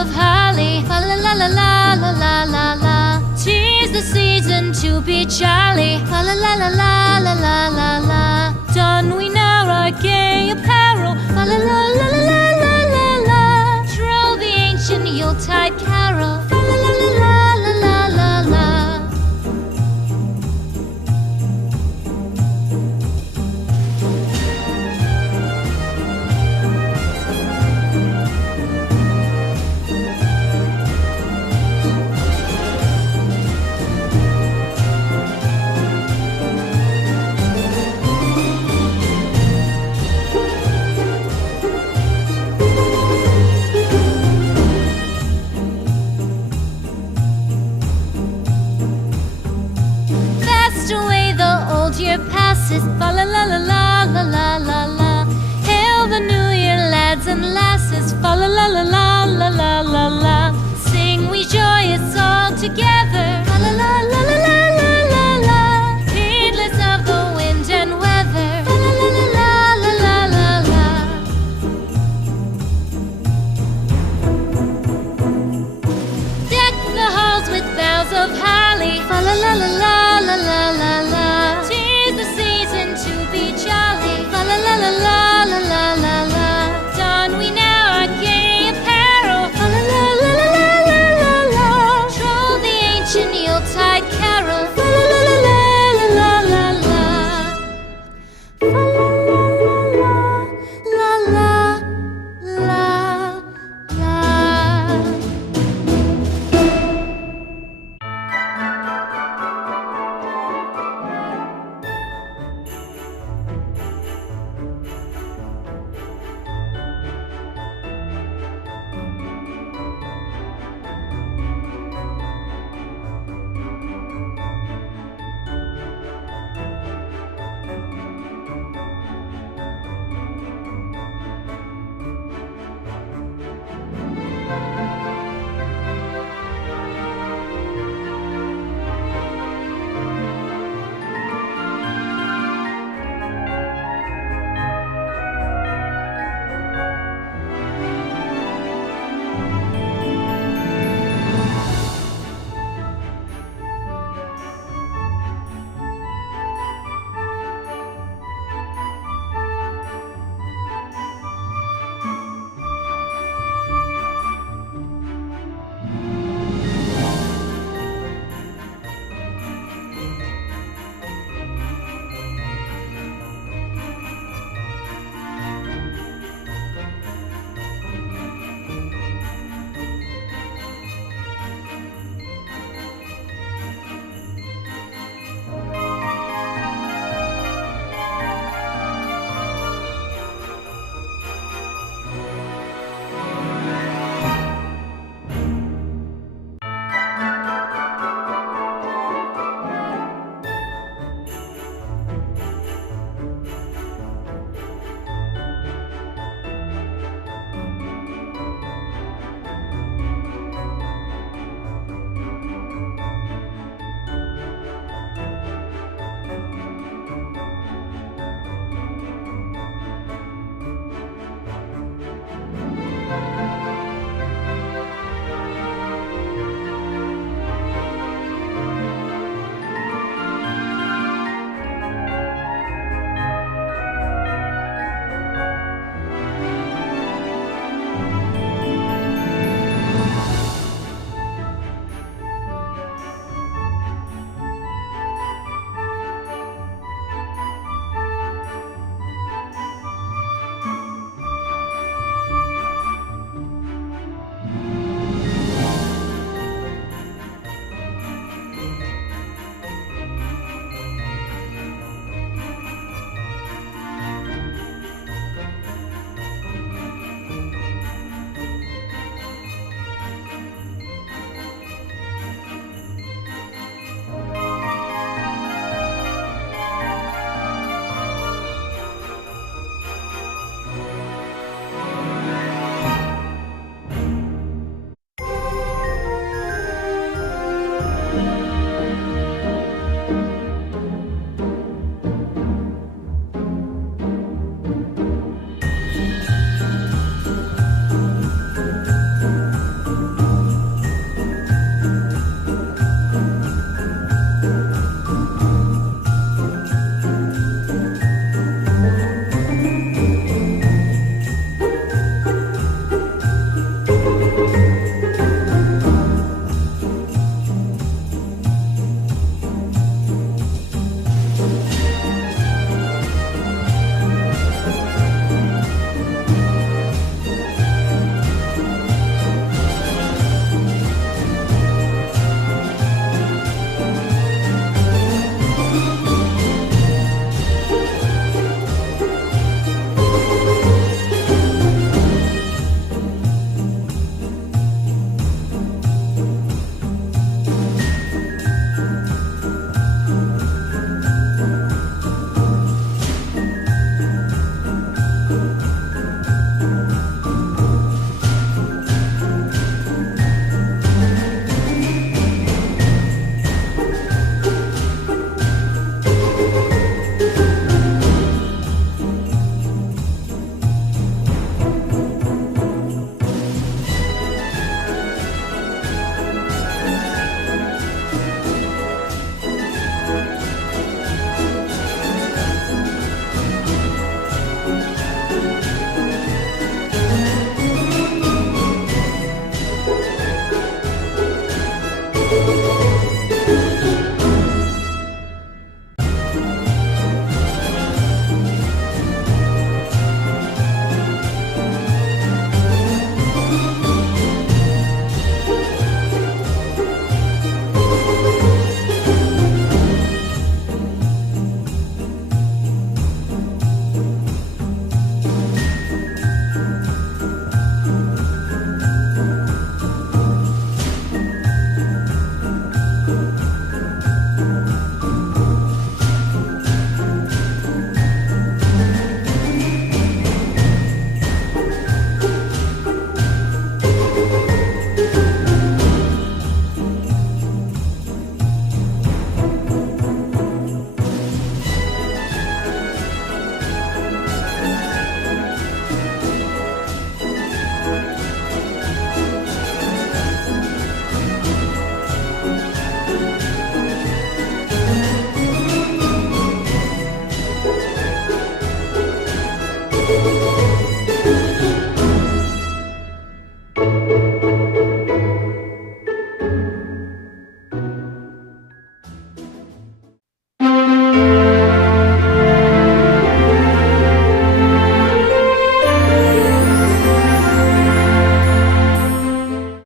of holly, fa la la la la la la la la. 'Tis the season to be jolly, fa la la la la la la la la. Don we now our gay apparel, fa la la la la la la la la. Troll the ancient Yuletide carol, fa la la la la la la la la. Year passes, fa la la la la la la la la. Hail the new year, lads and lasses, fa la la la la la la la la. Sing we joyous all together.